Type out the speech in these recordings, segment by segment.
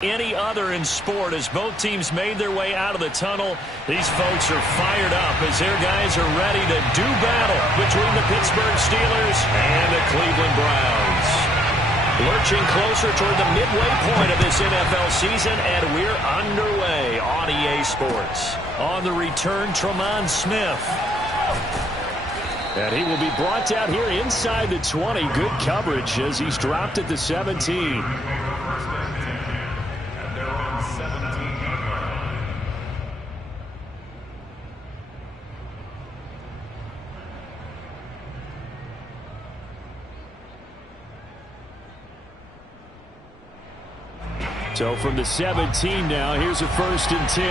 Any other in sport. As both teams made their way out of the tunnel, these folks are fired up as their guys are ready to do battle between the Pittsburgh Steelers and the Cleveland Browns. Lurching closer toward the midway point of this NFL season, and we're underway on EA Sports. On the return, Tremont Smith. And he will be brought down here inside the 20. Good coverage as he's dropped at the 17. So from the 17 now, here's a 1st and 10.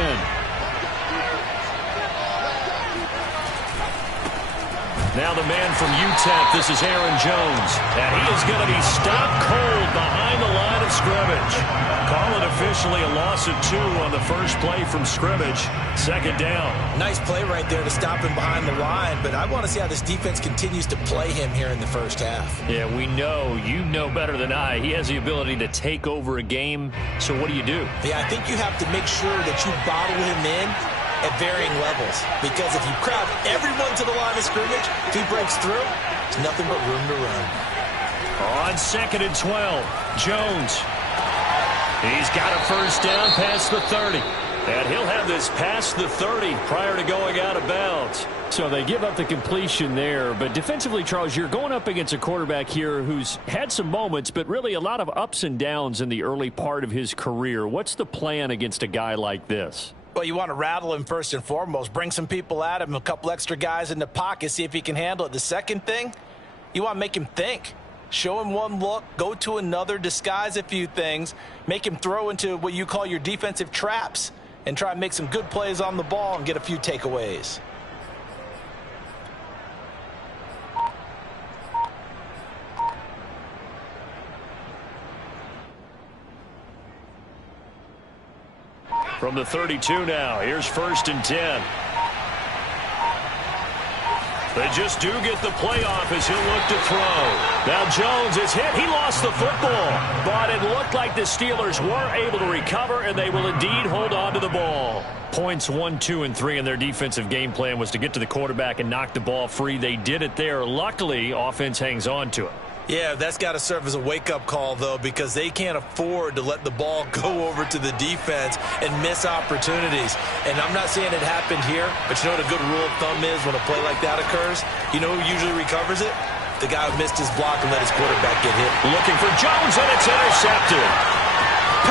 Now the man from UTEP, this is Aaron Jones. And he is going to be stopped cold behind the line of scrimmage. Call it officially a loss of 2 on the first play from scrimmage. 2nd down. Nice play right there to stop him behind the line, but I want to see how this defense continues to play him here in the first half. Yeah, we know. You know better than I. He has the ability to take over a game. So what do you do? Yeah, I think you have to make sure that you bottle him in at varying levels, because if you crowd everyone to the line of scrimmage, if he breaks through, there's nothing but room to run. On 2nd and 12, Jones. He's got a 1st down past the 30. And he'll have this past the 30 prior to going out of bounds. So they give up the completion there. But defensively, Charles, you're going up against a quarterback here who's had some moments, but really a lot of ups and downs in the early part of his career. What's the plan against a guy like this? Well, you want to rattle him first and foremost. Bring some people at him, a couple extra guys in the pocket, see if he can handle it. The second thing, you want to make him think. Show him one look, go to another, disguise a few things, make him throw into what you call your defensive traps, and try and make some good plays on the ball and get a few takeaways. From the 32 now, here's 1st and 10. They just do get the playoff as he'll look to throw. Now Jones is hit. He lost the football. But it looked like the Steelers were able to recover, and they will indeed hold on to the ball. Points 1, 2, and 3 in their defensive game plan was to get to the quarterback and knock the ball free. They did it there. Luckily, offense hangs on to it. Yeah, that's got to serve as a wake-up call, though, because they can't afford to let the ball go over to the defense and miss opportunities. And I'm not saying it happened here, but you know what a good rule of thumb is when a play like that occurs? You know who usually recovers it? The guy who missed his block and let his quarterback get hit. Looking for Jones, and it's intercepted.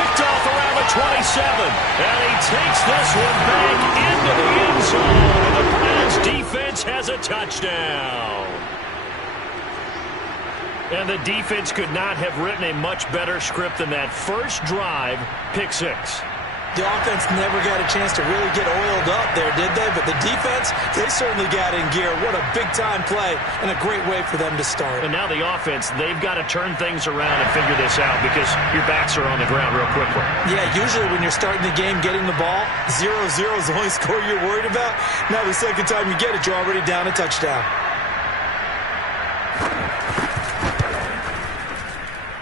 Picked off around the 27. And he takes this one back into the end zone. And the Browns defense has a touchdown. And the defense could not have written a much better script than that first drive, pick 6. The offense never got a chance to really get oiled up there, did they? But the defense, they certainly got in gear. What a big-time play and a great way for them to start. And now the offense, they've got to turn things around and figure this out because your backs are on the ground real quickly. Yeah, usually when you're starting the game, getting the ball, 0-0 is the only score you're worried about. Now the second time you get it, you're already down a touchdown.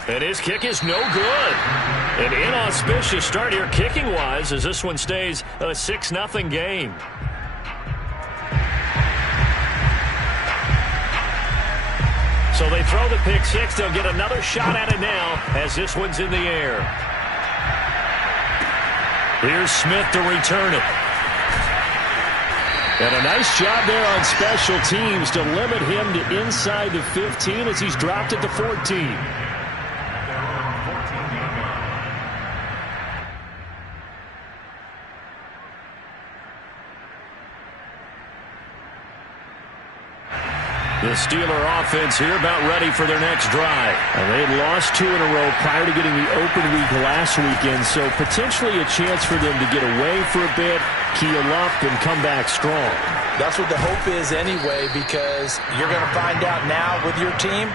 And his kick is no good. An inauspicious start here kicking-wise as this one stays a 6-0 game. So they throw the pick 6. They'll get another shot at it now as this one's in the air. Here's Smith to return it. And a nice job there on special teams to limit him to inside the 15 as he's dropped it to 14. The Steeler offense here about ready for their next drive. And they had lost 2 in a row prior to getting the open week last weekend, so potentially a chance for them to get away for a bit, keel up, and come back strong. That's what the hope is anyway, because you're going to find out now with your team,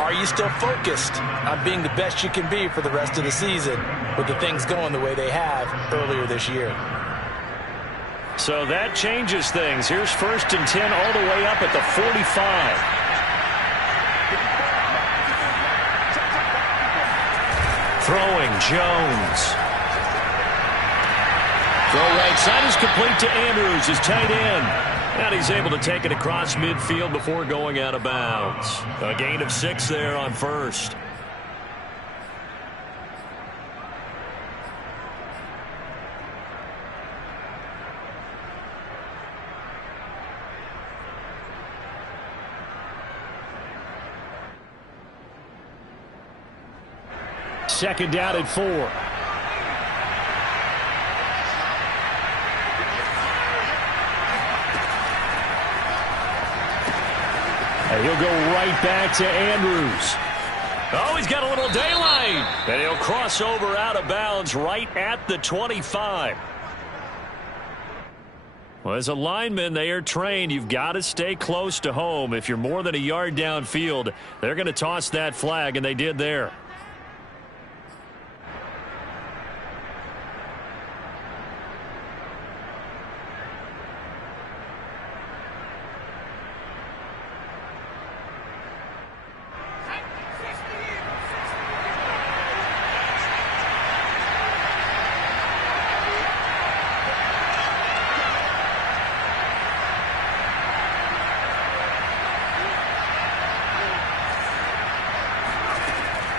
are you still focused on being the best you can be for the rest of the season with the things going the way they have earlier this year? So that changes things. Here's 1st and 10 all the way up at the 45. Throwing Jones. sight is complete to Andrews, his tight end. And he's able to take it across midfield before going out of bounds. A gain of 6 there on first. Second down at 4. And he'll go right back to Andrews. Oh, he's got a little daylight. And he'll cross over out of bounds right at the 25. Well, as a lineman, they are trained. You've got to stay close to home. If you're more than a yard downfield, they're going to toss that flag, and they did there.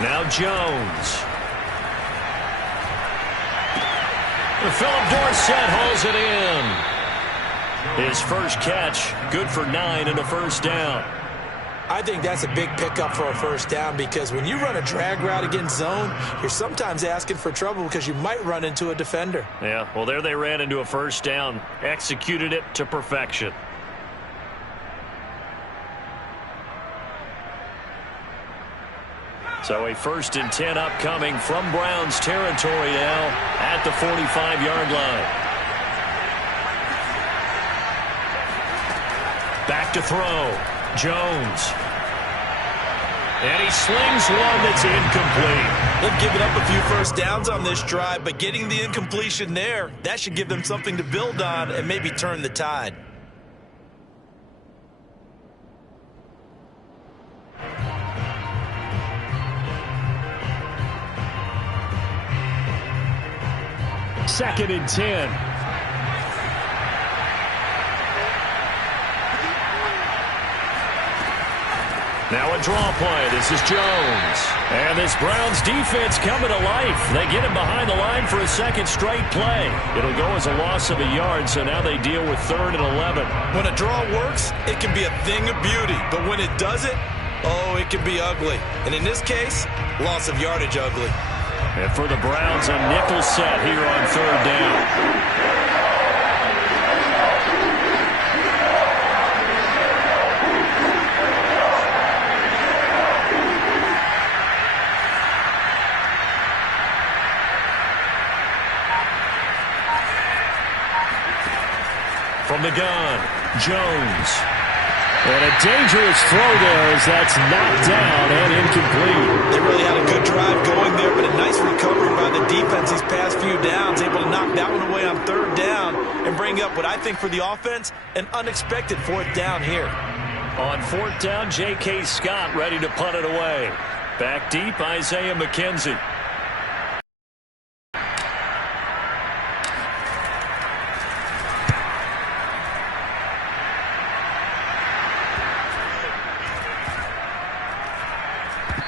Now Jones. Philip Dorsett hauls it in. His first catch, good for 9 and a first down. I think that's a big pickup for a first down because when you run a drag route against zone, you're sometimes asking for trouble because you might run into a defender. Yeah, well, there they ran into a first down, executed it to perfection. So a 1st and 10 upcoming from Browns territory now at the 45-yard line. Back to throw. Jones. And he slings one that's incomplete. They've given up a few first downs on this drive, but getting the incompletion there, that should give them something to build on and maybe turn the tide. Second and 10. Now a draw play. This is Jones. And this Browns defense coming to life. They get him behind the line for a second straight play. It'll go as a loss of a yard, so now they deal with 3rd and 11. When a draw works, it can be a thing of beauty. But when it doesn't, oh, it can be ugly. And in this case, loss of yardage ugly. And for the Browns, a nickel set here on 3rd down. From the gun, Jones. And a dangerous throw there as that's knocked down and incomplete. They really had a good drive going there, but a nice recovery by the defense these past few downs, able to knock that one away on 3rd down and bring up what I think for the offense, an unexpected 4th down here. On 4th down, J.K. Scott ready to punt it away. Back deep, Isaiah McKenzie.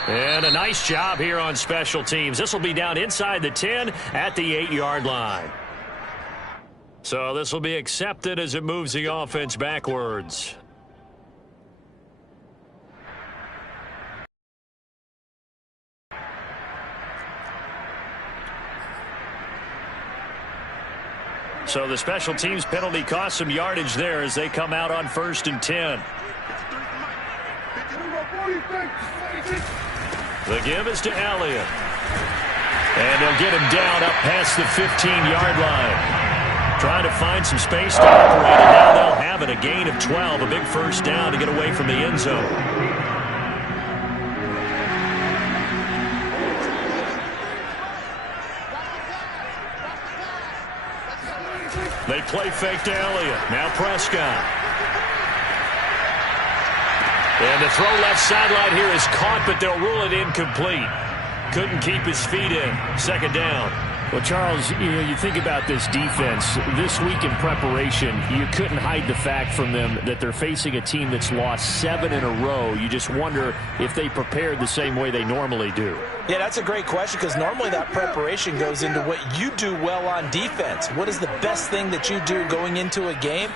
And a nice job here on special teams. This will be down inside the 10 at the 8-yard line. So this will be accepted as it moves the offense backwards. So the special teams penalty cost some yardage there as they come out on 1st and 10. The give is to Elliott. And they'll get him down up past the 15-yard line. Trying to find some space to operate, and now they'll have it. A gain of 12, a big first down to get away from the end zone. They play fake to Elliott. Now Prescott. And the throw left sideline here is caught, but they'll rule it incomplete. Couldn't keep his feet in. 2nd down. Well, Charles, you think about this defense. This week in preparation, you couldn't hide the fact from them that they're facing a team that's lost 7 in a row. You just wonder if they prepared the same way they normally do. Yeah, that's a great question because normally that preparation goes into what you do well on defense. What is the best thing that you do going into a game?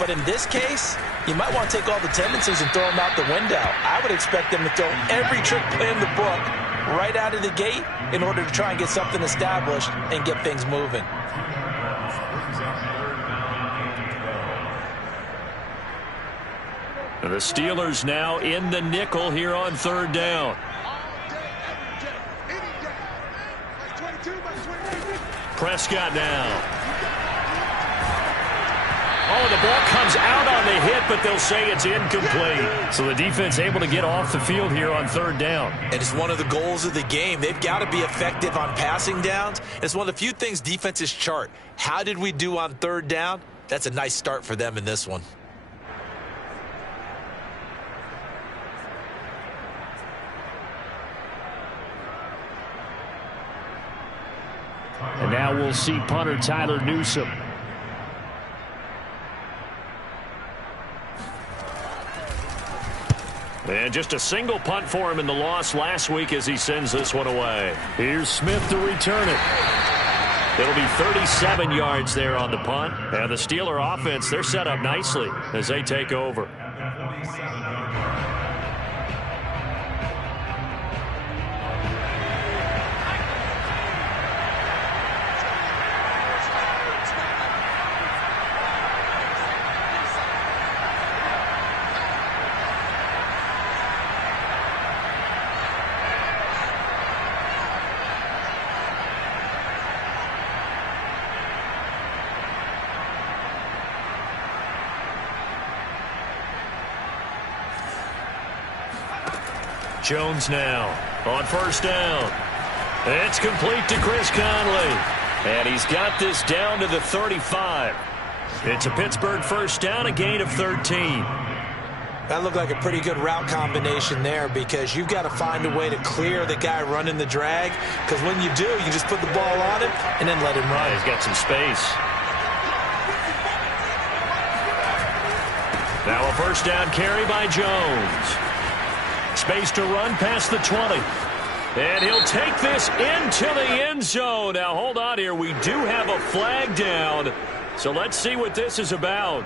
But in this case, you might want to take all the tendencies and throw them out the window. I would expect them to throw every trick play in the book right out of the gate in order to try and get something established and get things moving. The Steelers now in the nickel here on 3rd down. Prescott now. Oh, the ball comes out on the hit, but they'll say it's incomplete. So the defense able to get off the field here on 3rd down. And it's one of the goals of the game. They've got to be effective on passing downs. It's one of the few things defenses chart. How did we do on 3rd down? That's a nice start for them in this one. And now we'll see punter Tyler Newsome. And just a single punt for him in the loss last week as he sends this one away. Here's Smith to return it. It'll be 37 yards there on the punt. And the Steeler offense, they're set up nicely as they take over. Jones now on 1st down. It's complete to Chris Conley. And he's got this down to the 35. It's a Pittsburgh 1st down, a gain of 13. That looked like a pretty good route combination there because you've got to find a way to clear the guy running the drag. Because when you do, you just put the ball on him and then let him run. Yeah, he's got some space. Now a 1st down carry by Jones. Space to run past the 20. And he'll take this into the end zone. Now, hold on here. We do have a flag down. So let's see what this is about.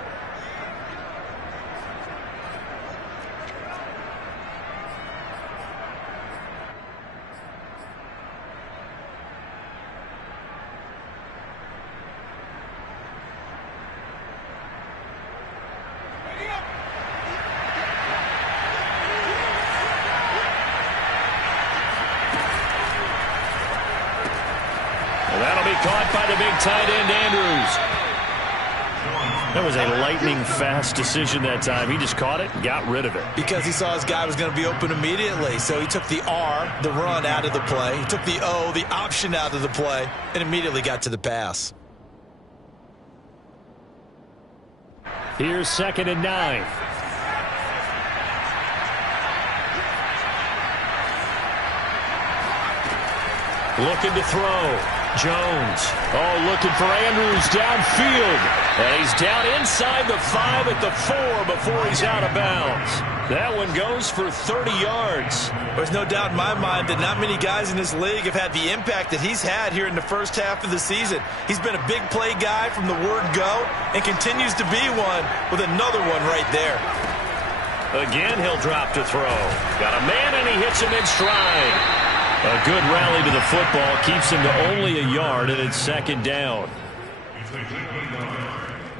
Caught by the big tight end, Andrews. That was a lightning-fast decision that time. He just caught it and got rid of it. Because he saw his guy was going to be open immediately. So he took the R, the run, out of the play. He took the O, the option, out of the play, and immediately got to the pass. Here's 2nd and 9. Looking to throw. Jones. Oh, looking for Andrews downfield. And he's down inside the 5 at the 4 before he's out of bounds. That one goes for 30 yards. There's no doubt in my mind that not many guys in this league have had the impact that he's had here in the first half of the season. He's been a big play guy from the word go and continues to be one with another one right there. Again, he'll drop to throw. Got a man, and he hits him in stride. A good rally to the football keeps him to only a yard, and it's 2nd down.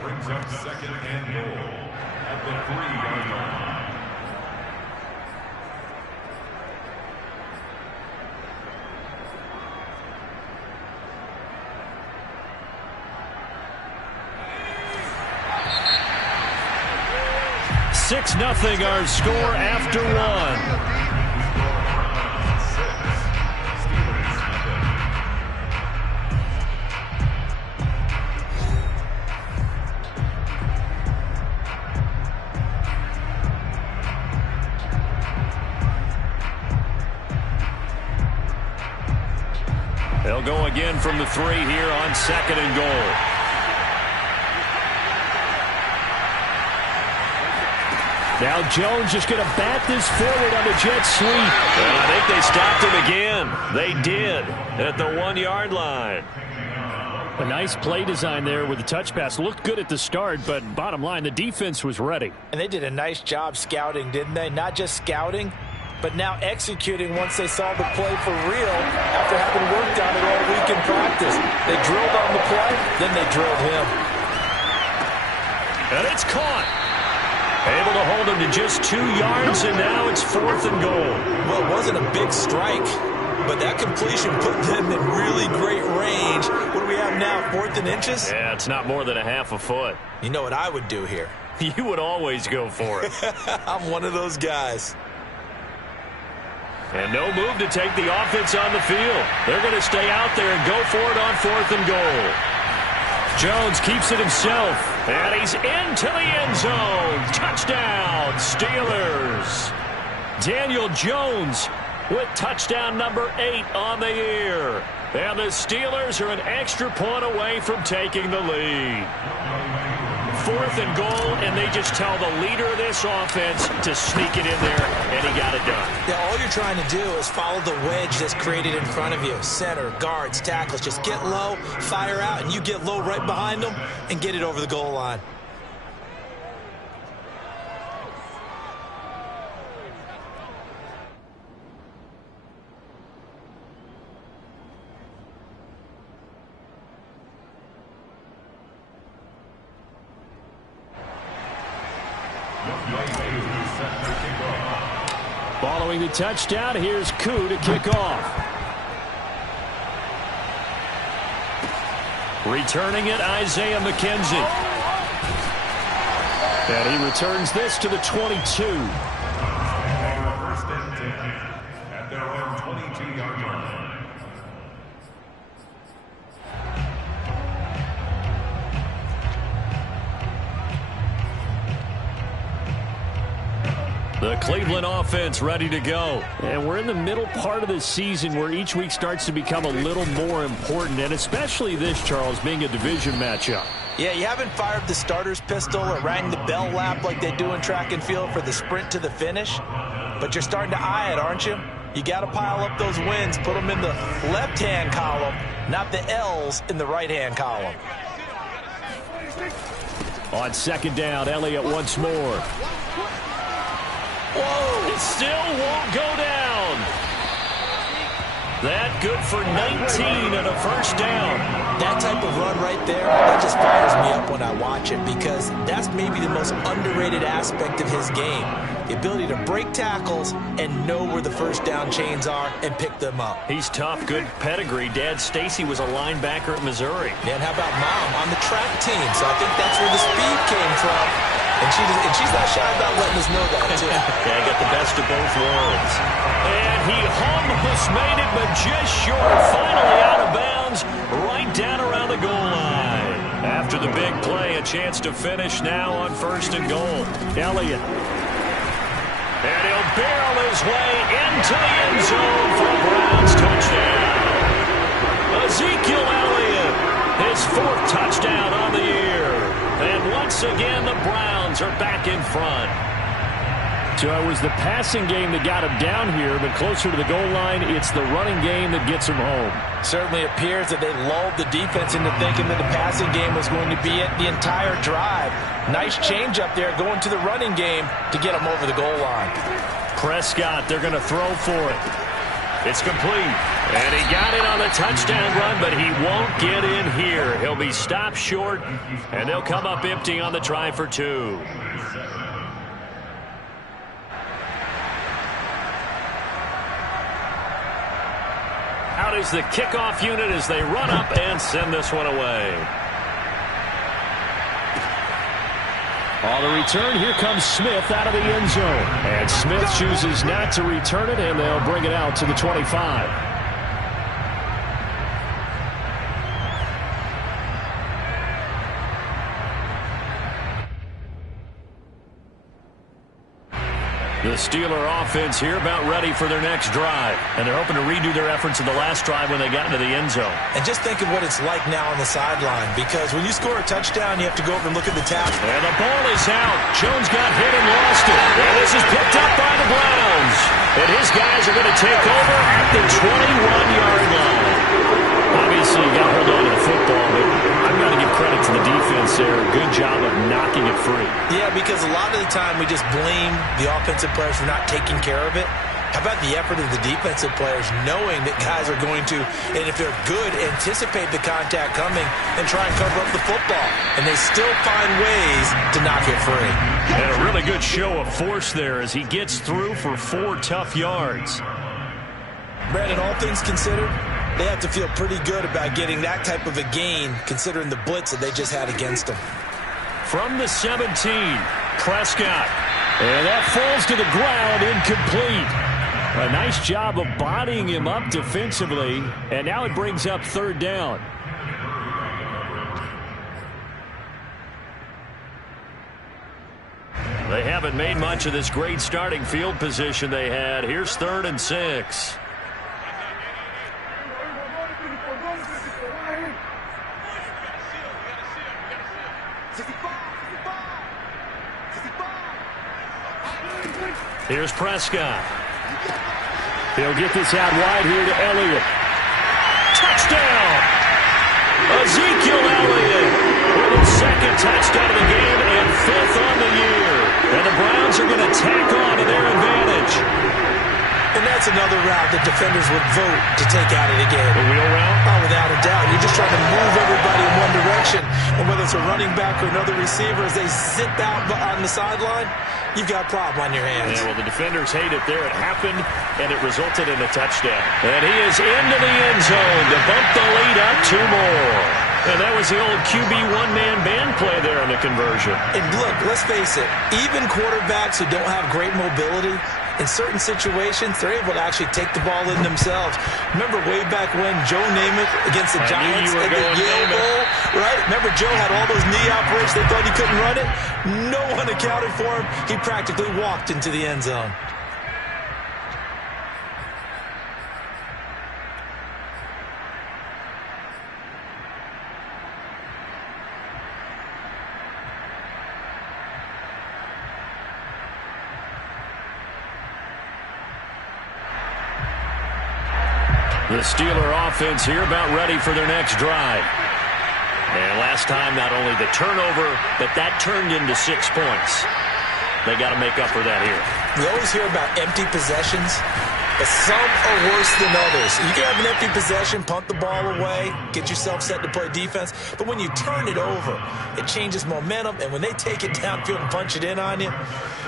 Brings up 2nd and goal at the 3-yard line. Six 0 our score after 1. They'll go again. again from the 3 here on 2nd and goal. Now Jones just going to bat this forward on the jet sweep. And I think they stopped him again. They did at the 1-yard line. A nice play design there with the touch pass. Looked good at the start, but bottom line, the defense was ready. And they did a nice job scouting, didn't they? Not just scouting, but now executing once they saw the play for real after having worked on it all week in practice. They drilled on the play, then they drilled him. And it's caught. Able to hold him to just 2 yards, and now it's 4th and goal. Well, it wasn't a big strike, but that completion put them in really great range. What do we have now, 4th and inches? Yeah, it's not more than a half a foot. You know what I would do here? You would always go for it. I'm one of those guys. And no move to take the offense on the field. They're going to stay out there and go for it on 4th and goal. Jones keeps it himself, and he's into the end zone. Touchdown, Steelers. Daniel Jones with touchdown number 8 on the year. And the Steelers are an extra point away from taking the lead. 4th and goal, and they just tell the leader of this offense to sneak it in there, and he got it done. Yeah, all you're trying to do is follow the wedge that's created in front of you. Center, guards, tackles, just get low, fire out, and you get low right behind them and get it over the goal line. Following the touchdown, here's Koo to kick off. Returning it, Isaiah McKenzie. And he returns this to the 22. At their own 22-yard line. The Cleveland offense ready to go. And we're in the middle part of the season where each week starts to become a little more important, and especially this, Charles, being a division matchup. Yeah, you haven't fired the starter's pistol or rang the bell lap like they do in track and field for the sprint to the finish, but you're starting to eye it, aren't you? You got to pile up those wins, put them in the left-hand column, not the L's in the right-hand column. On 2nd down, Elliott once more. Whoa, it still won't go down. That good for 19 and a first down. That type of run right there, that just fires me up when I watch it because that's maybe the most underrated aspect of his game. The ability to break tackles and know where the first down chains are and pick them up. He's tough, good pedigree. Dad Stacy was a linebacker at Missouri. And how about Mom on the track team? So I think that's where the speed came from. And she's not shy about letting us know that, too. Yeah, got the best of both worlds. And he almost made it, but just short. Finally out of bounds, right down around the goal line. After the big play, a chance to finish now on 1st and goal. Elliott. And he'll barrel his way into the end zone for a Browns touchdown. Ezekiel Elliott, his 4th touchdown on the year. And once again, the Browns are back in front. So it was the passing game that got him down here, but closer to the goal line, it's the running game that gets him home. Certainly appears that they lulled the defense into thinking that the passing game was going to be it the entire drive. Nice change up there going to the running game to get him over the goal line. Prescott, they're going to throw for it. It's complete. And he got it on the touchdown run, but he won't get in here. He'll be stopped short, and they'll come up empty on the try for 2. Out is the kickoff unit as they run up and send this one away. On the return, here comes Smith out of the end zone. And Smith chooses not to return it, and they'll bring it out to the 25. The Steeler offense here about ready for their next drive. And they're hoping to redo their efforts in the last drive when they got into the end zone. And just think of what it's like now on the sideline, because when you score a touchdown, you have to go over and look at the tap. And the ball is out. Jones got hit and lost it. And this is picked up by the Browns. And his guys are going to take over at the 21-yard line. Obviously, you got to hold on to the football, but I've got to give credit to the defense there. Good job of knocking it free. Yeah, because a lot of the time we just blame the offensive players for not taking care of it. How about the effort of the defensive players knowing that guys are going to, and if they're good, anticipate the contact coming and try and cover up the football. And they still find ways to knock it free. And a really good show of force there as he gets through for 4 tough yards. Brandon, all things considered, they have to feel pretty good about getting that type of a gain considering the blitz that they just had against them. From the 17, Prescott. And that falls to the ground, incomplete. A nice job of bodying him up defensively. And now it brings up 3rd down. They haven't made much of this great starting field position they had. Here's 3rd and 6. Here's Prescott. He'll get this out wide here to Elliott. Touchdown! Ezekiel Elliott with his 2nd touchdown of the game and 5th on the year. And the Browns are going to tack on to their advantage. And that's another route that defenders would vote to take out of the game. The wheel route? Oh, without a doubt. You're just trying to move everybody in one direction. And whether it's a running back or another receiver, as they sit out on the sideline, you've got a problem on your hands. Yeah, well, the defenders hate it there. It happened, and it resulted in a touchdown. And he is into the end zone to bump the lead up 2 more. And that was the old QB one-man band play there on the conversion. And look, let's face it, even quarterbacks who don't have great mobility, in certain situations, they're able to actually take the ball in themselves. Remember way back when Joe Namath against the Giants at the Yale Bowl, right? Remember Joe had all those knee operations. They thought he couldn't run it. No one accounted for him. He practically walked into the end zone. The Steeler offense here about ready for their next drive. And last time, not only the turnover, but that turned into 6 points. They got to make up for that here. We always hear about empty possessions, but some are worse than others. You can have an empty possession, punt the ball away, get yourself set to play defense, but when you turn it over, it changes momentum, and when they take it downfield and punch it in on you,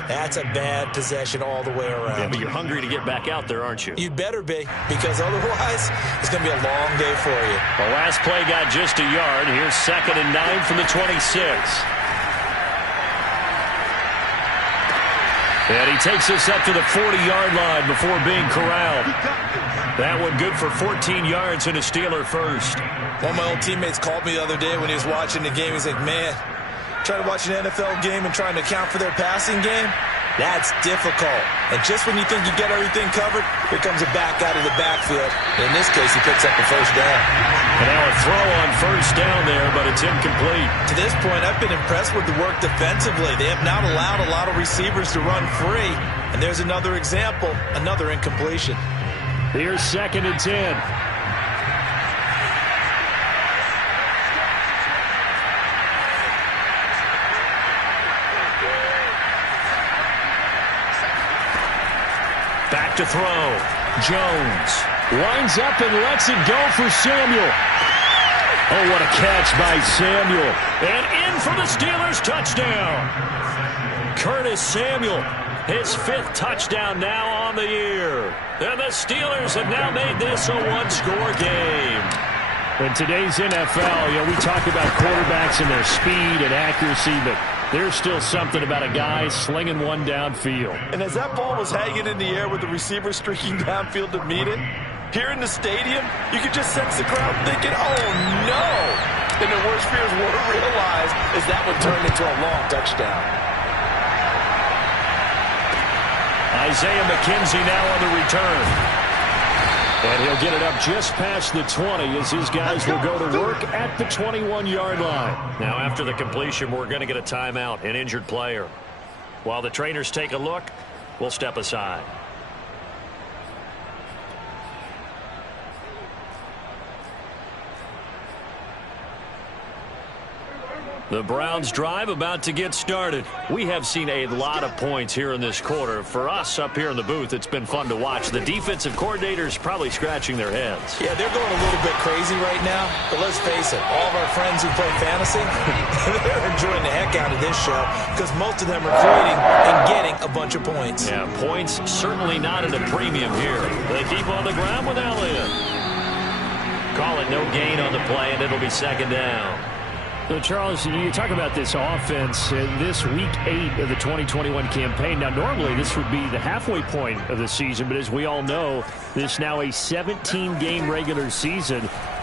that's a bad possession all the way around. Yeah, but you're hungry to get back out there, aren't you? You'd better be, because otherwise, it's going to be a long day for you. The last play got just a yard. Here's 2nd and 9 from the 26. And he takes us up to the 40-yard line before being corralled. That one good for 14 yards and a Steeler first. One of my old teammates called me the other day when he was watching the game. He's like, man, trying to watch an NFL game and trying to account for their passing game, that's difficult. And just when you think you get everything covered, here comes a back out of the backfield. In this case, he picks up the 1st down. And now a throw on 1st down there, but it's incomplete. To this point, I've been impressed with the work defensively. They have not allowed a lot of receivers to run free. And there's another example, another incompletion. Here's 2nd and 10. Back to throw. Jones Winds up and lets it go for Samuel. Oh, what a catch by Samuel. And in for the Steelers touchdown. Curtis Samuel, his 5th touchdown now on the year. And the Steelers have now made this a one-score game. In today's NFL, we talk about quarterbacks and their speed and accuracy, but there's still something about a guy slinging one downfield. And as that ball was hanging in the air with the receiver streaking downfield to meet it, here in the stadium, you could just sense the crowd thinking, oh, no. And their worst fears were realized as that would turn into a long touchdown. A Isaiah McKenzie now on the return. And he'll get it up just past the 20 as his guys will go to work at the 21-yard line. Now after the completion, we're going to get a timeout, an injured player. While the trainers take a look, we'll step aside. The Browns drive about to get started. We have seen a lot of points here in this quarter. For us up here in the booth, it's been fun to watch. The defensive coordinators probably scratching their heads. Yeah, they're going a little bit crazy right now. But let's face it, all of our friends who play fantasy, they're enjoying the heck out of this show because most of them are creating and getting a bunch of points. Yeah, points certainly not at a premium here. They keep on the ground with Elliott. Call it no gain on the play, and it'll be second down. So, Charles, you talk about this offense in this Week 8 of the 2021 campaign. Now, normally this would be the halfway point of the season, but as we all know, this now a 17-game regular season.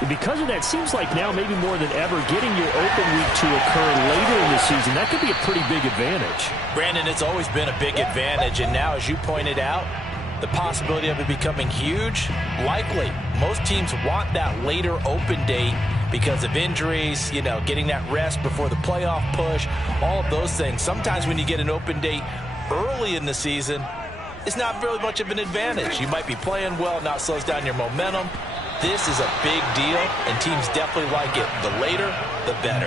Because of that, seems like now maybe more than ever, getting your open week to occur later in the season, that could be a pretty big advantage. Brandon, it's always been a big advantage, and now, as you pointed out, the possibility of it becoming huge, likely. Most teams want that later open date because of injuries, you know, getting that rest before the playoff push, all of those things. Sometimes when you get an open date early in the season, it's not really much of an advantage. You might be playing well, now it slows down your momentum. This is a big deal, and teams definitely like it. The later, the better.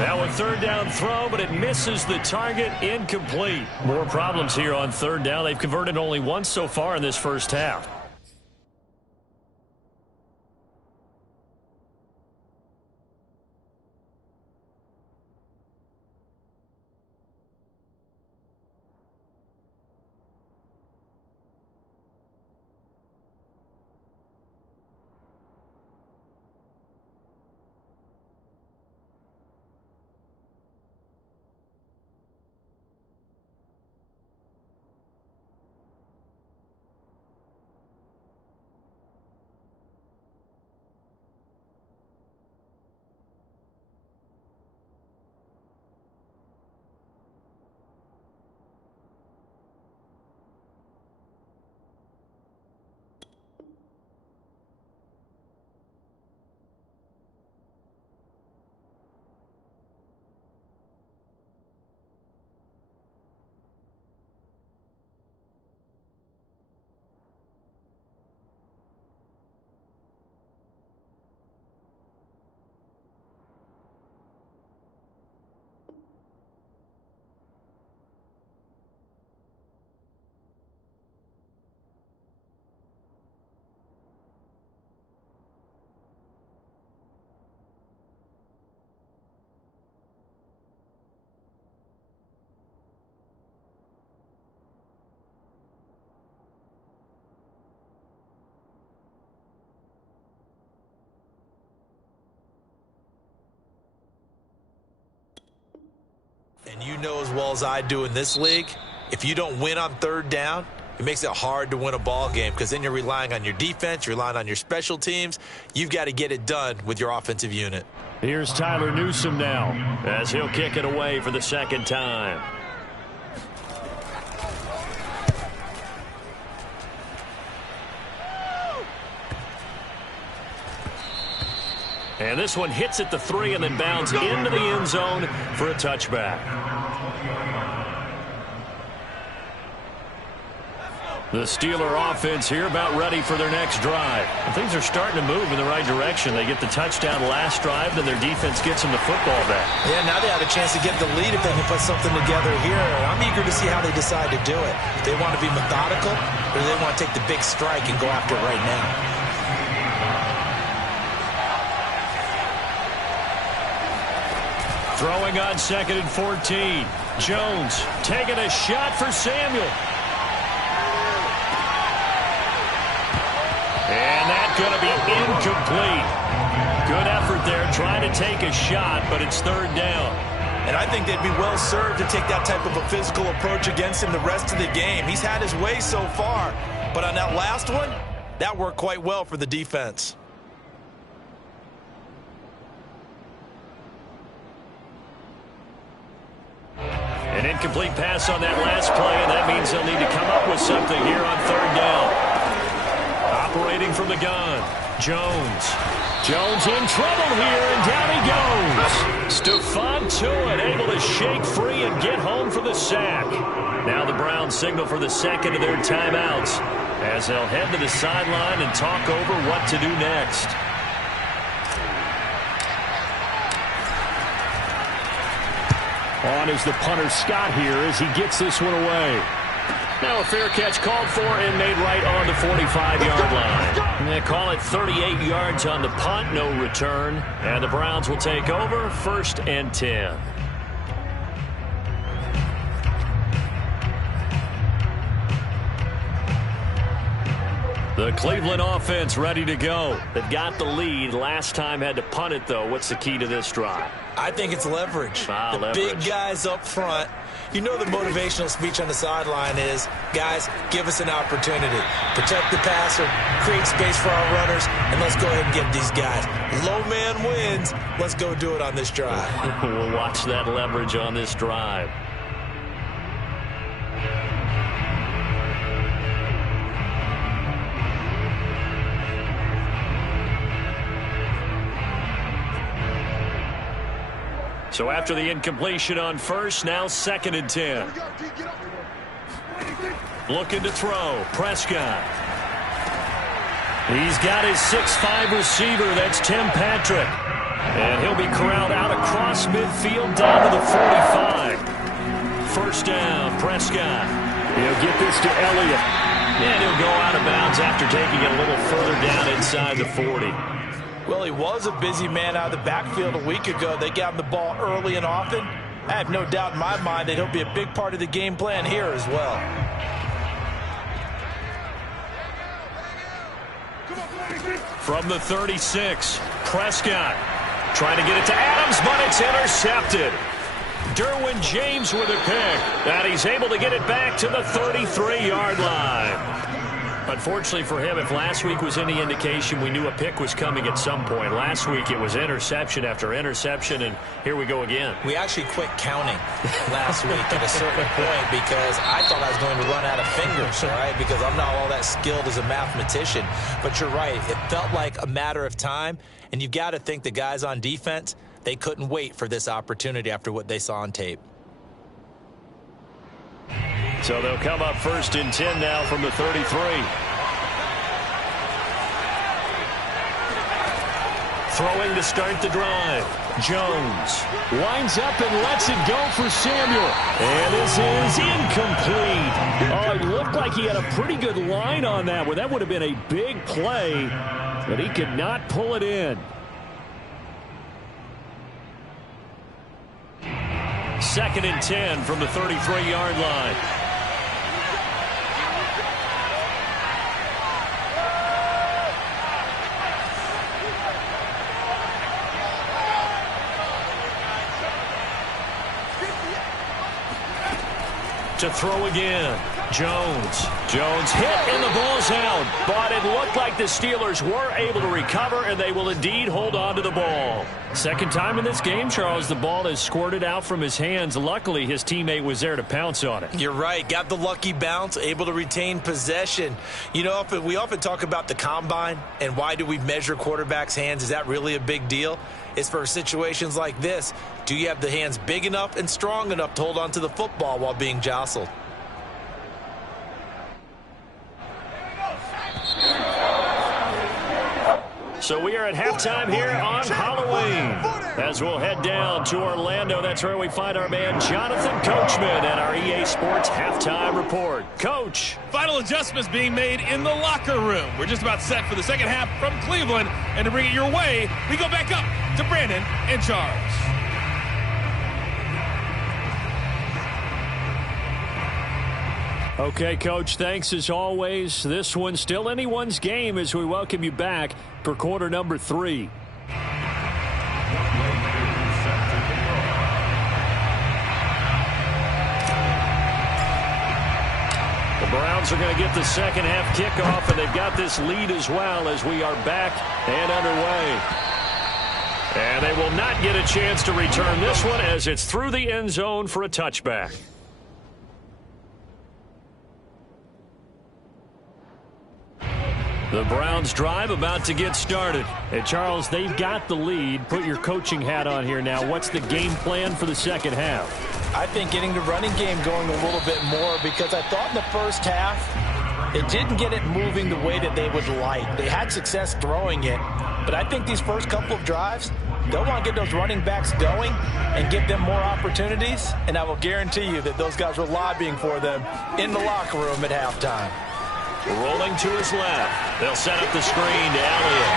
Now a third down throw, but it misses the target, incomplete. More problems here on third down. They've converted only once so far in this first half. And you know as well as I do in this league, if you don't win on third down, it makes it hard to win a ball game because then you're relying on your defense, you're relying on your special teams. You've got to get it done with your offensive unit. Here's Tyler Newsome now as he'll kick it away for the second time. And this one hits at the 3 and then bounds into the end zone for a touchback. The Steeler offense here about ready for their next drive. And things are starting to move in the right direction. They get the touchdown last drive, then their defense gets them the football back. Yeah, now they have a chance to get the lead if they can put something together here. I'm eager to see how they decide to do it. If they want to be methodical, or do they want to take the big strike and go after it right now? Throwing on 2nd and 14. Jones taking a shot for Samuel. And that's going to be incomplete. Good effort there trying to take a shot, but it's third down. And I think they'd be well served to take that type of a physical approach against him the rest of the game. He's had his way so far, but on that last one, that worked quite well for the defense. An incomplete pass on that last play, and that means they'll need to come up with something here on third down. Operating from the gun, Jones. Jones in trouble here, and down he goes. Stephon Tuitt able to shake free and get home for the sack. Now the Browns signal for the second of their timeouts as they'll head to the sideline and talk over what to do next. On is the punter Scott here as he gets this one away. Now a fair catch called for and made right on the 45-yard line. They call it 38 yards on the punt, no return. And the Browns will take over, 1st and 10. The Cleveland offense ready to go. They've got the lead. Last time had to punt it, though. What's the key to this drive? I think it's leverage. The big guys up front. You know the motivational speech on the sideline is, guys, give us an opportunity. Protect the passer, create space for our runners, and let's go ahead and get these guys. Low man wins. Let's go do it on this drive. We'll watch that leverage on this drive. So after the incompletion on first, now 2nd and 10. Looking to throw. Prescott. He's got his 6'5" receiver. That's Tim Patrick. And he'll be corralled out across midfield down to the 45. 1st down, Prescott. He'll get this to Elliott. And he'll go out of bounds after taking it a little further down inside the 40. Well, he was a busy man out of the backfield a week ago. They got him the ball early and often. I have no doubt in my mind that he'll be a big part of the game plan here as well. From the 36, Prescott trying to get it to Adams, but it's intercepted. Derwin James with a pick, and he's able to get it back to the 33-yard line. Unfortunately for him, if last week was any indication, we knew a pick was coming at some point. Last week it was interception after interception, and here we go again. We actually quit counting last week at a certain point because I thought I was going to run out of fingers, all right, because I'm not all that skilled as a mathematician. But you're right. It felt like a matter of time, and you've got to think the guys on defense, they couldn't wait for this opportunity after what they saw on tape. So they'll come up 1st and 10 now from the 33. Throwing to start the drive. Jones winds up and lets it go for Samuel. And this is incomplete. Oh, it looked like he had a pretty good line on that one. That would have been a big play, but he could not pull it in. 2nd and 10 from the 33-yard line. To throw again. Jones hit and the ball's out, but it looked like the Steelers were able to recover, and they will indeed hold on to the ball. Second time in this game, Charles, the ball has squirted out from his hands. Luckily, his teammate was there to pounce on it. You're right. Got the lucky bounce, able to retain possession. You know, we often talk about the combine and why do we measure quarterbacks' hands. Is that really a big deal? It's for situations like this. Do you have the hands big enough and strong enough to hold on to the football while being jostled? So we are at halftime here on Halloween. As we'll head down to Orlando, that's where we find our man Jonathan Coachman at our EA Sports Halftime Report. Coach. Final adjustments being made in the locker room. We're just about set for the second half from Cleveland. And to bring it your way, we go back up to Brandon and Charles. Okay, Coach, thanks as always. This one's still anyone's game as we welcome you back for quarter number 3. The Browns are going to get the second half kickoff, and they've got this lead as well as we are back and underway. And they will not get a chance to return this one as it's through the end zone for a touchback. The Browns drive about to get started. Hey, Charles, they've got the lead. Put your coaching hat on here now. What's the game plan for the second half? I think getting the running game going a little bit more, because I thought in the first half it didn't get it moving the way that they would like. They had success throwing it, but I think these first couple of drives, they'll want to get those running backs going and give them more opportunities, and I will guarantee you that those guys were lobbying for them in the locker room at halftime. Rolling to his left. They'll set up the screen to Elliott.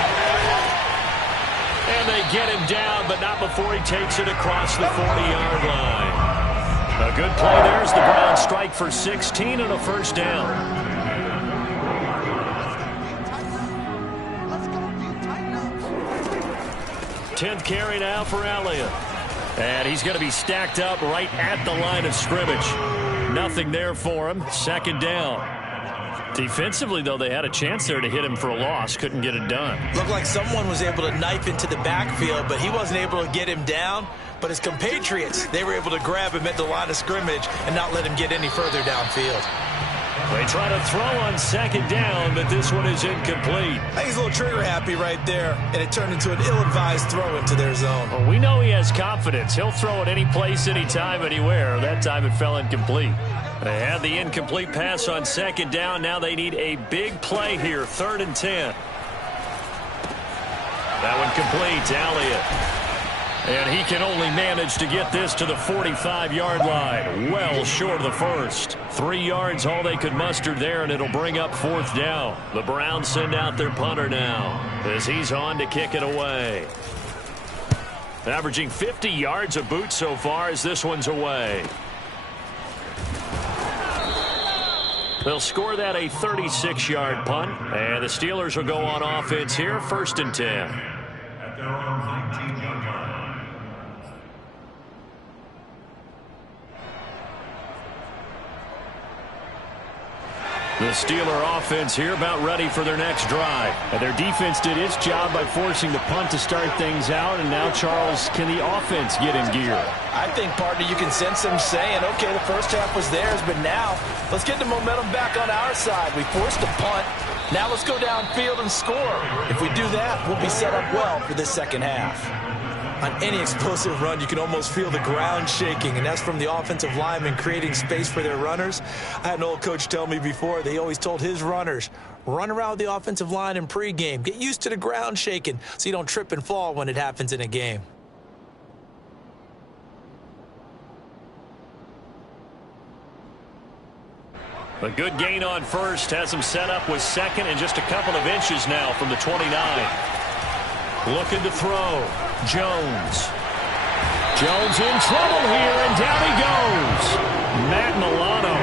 And they get him down, but not before he takes it across the 40-yard line. A good play there as the Browns strike for 16 and a first down. Tenth carry now for Elliott. And he's going to be stacked up right at the line of scrimmage. Nothing there for him. Second down. Defensively, though, they had a chance there to hit him for a loss. Couldn't get it done. Looked like someone was able to knife into the backfield, but he wasn't able to get him down. But his compatriots, they were able to grab him at the line of scrimmage and not let him get any further downfield. They try to throw on second down, but this one is incomplete. I think he's a little trigger happy right there, and it turned into an ill-advised throw into their zone. Well, we know he has confidence. He'll throw it any place, anytime, anywhere. That time it fell incomplete. They had the incomplete pass on second down. Now they need a big play here, 3rd and 10. That one complete to Elliott. And he can only manage to get this to the 45-yard line. Well short of the first. 3 yards all they could muster there, and it'll bring up 4th down. The Browns send out their punter now as he's on to kick it away. Averaging 50 yards a boot so far as this one's away. They'll score that a 36-yard punt, and the Steelers will go on offense here, 1st and 10. At their own 19-yard line. The Steeler offense here about ready for their next drive. And their defense did its job by forcing the punt to start things out, and now, Charles, can the offense get in gear? I think, partner, you can sense them saying, okay, the first half was theirs, but now let's get the momentum back on our side. We forced a punt. Now let's go downfield and score. If we do that, we'll be set up well for this second half. On any explosive run, you can almost feel the ground shaking, and that's from the offensive linemen creating space for their runners. I had an old coach tell me before, they always told his runners, run around the offensive line in pregame. Get used to the ground shaking so you don't trip and fall when it happens in a game. A good gain on first has him set up with second and just a couple of inches now from the 29. Looking to throw. Jones. Jones in trouble here, and down he goes. Matt Milano.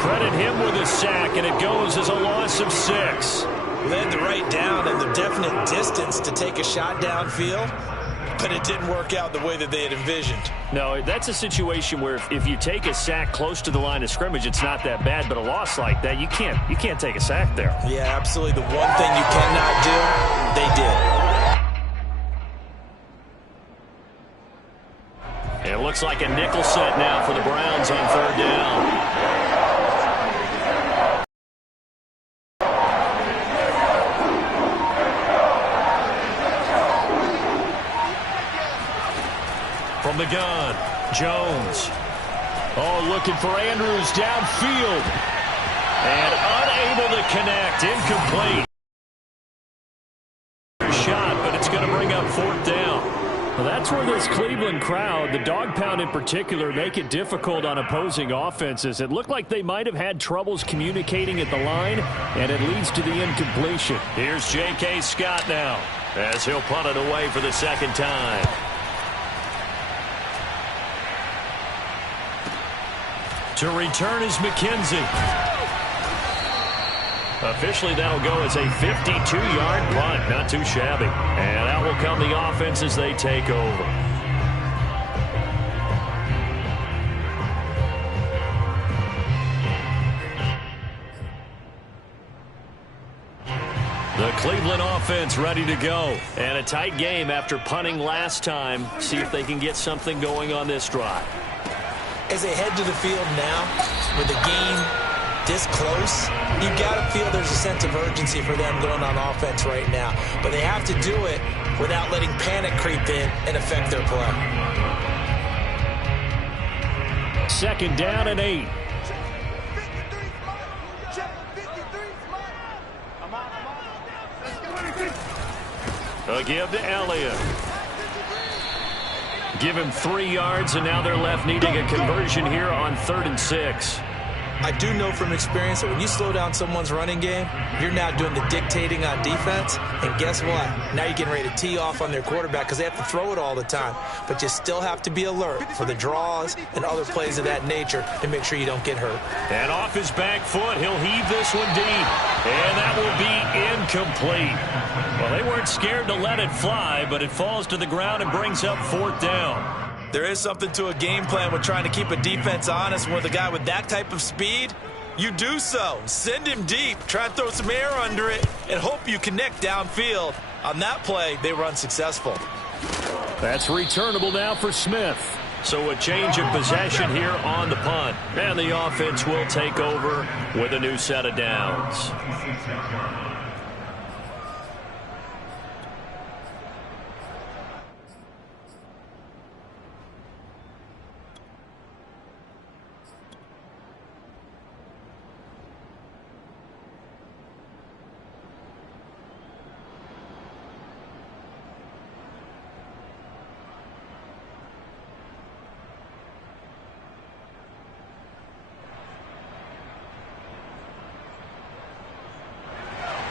Credit him with a sack, and it goes as a loss of 6. They had the right down and the definite distance to take a shot downfield, but it didn't work out the way that they had envisioned. No, that's a situation where if you take a sack close to the line of scrimmage, it's not that bad, but a loss like that, you can't take a sack there. Yeah, absolutely. The one thing you cannot do, they did. It looks like a nickel set now for the Browns on 3rd down. From the gun, Jones. Oh, looking for Andrews downfield. And unable to connect, incomplete. Shot, but it's going to bring up 4th down. Well, that's where this Cleveland crowd, the dog pound in particular, make it difficult on opposing offenses. It looked like they might have had troubles communicating at the line, and it leads to the incompletion. Here's J.K. Scott now as he'll punt it away for the second time. To return is McKenzie. Officially, that'll go as a 52-yard punt. Not too shabby. And out will come the offense as they take over. The Cleveland offense ready to go. And a tight game after punting last time. See if they can get something going on this drive. As they head to the field now with a gain this close, you got to feel there's a sense of urgency for them going on offense right now. But they have to do it without letting panic creep in and affect their play. 2nd down and 8. A give to Elliott. Give him 3 yards, and now they're left needing a conversion here on 3rd and 6. I do know from experience that when you slow down someone's running game, you're now doing the dictating on defense. And guess what? Now you're getting ready to tee off on their quarterback because they have to throw it all the time. But you still have to be alert for the draws and other plays of that nature to make sure you don't get hurt. And off his back foot, he'll heave this one deep. And that will be incomplete. Well, they weren't scared to let it fly, but it falls to the ground and brings up 4th down. There is something to a game plan with trying to keep a defense honest. With a guy with that type of speed, you do so. Send him deep, try and throw some air under it, and hope you connect downfield. On that play, they were unsuccessful. That's returnable now for Smith. So a change of possession here on the punt. And the offense will take over with a new set of downs.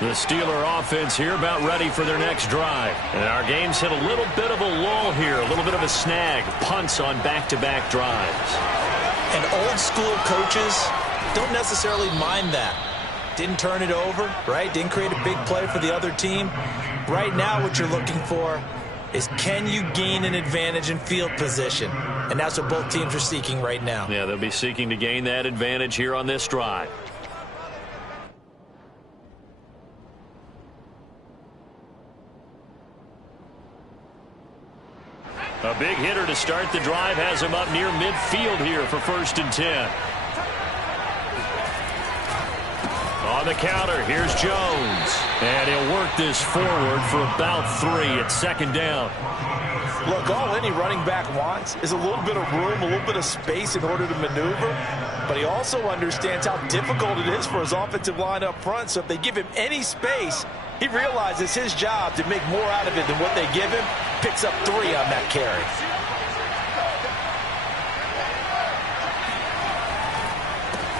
The Steeler offense here about ready for their next drive. And our game's hit a little bit of a lull here, a little bit of a snag. Punts on back-to-back drives. And old school coaches don't necessarily mind that. Didn't turn it over, right? Didn't create a big play for the other team. Right now what you're looking for is, can you gain an advantage in field position? And that's what both teams are seeking right now. Yeah, they'll be seeking to gain that advantage here on this drive. A big hitter to start the drive has him up near midfield here for 1st and 10. On the counter, here's Jones. And he'll work this forward for about 3 at 2nd down. Look, all any running back wants is a little bit of room, a little bit of space in order to maneuver. But he also understands how difficult it is for his offensive line up front. So if they give him any space, he realizes his job to make more out of it than what they give him. Picks up 3 on that carry.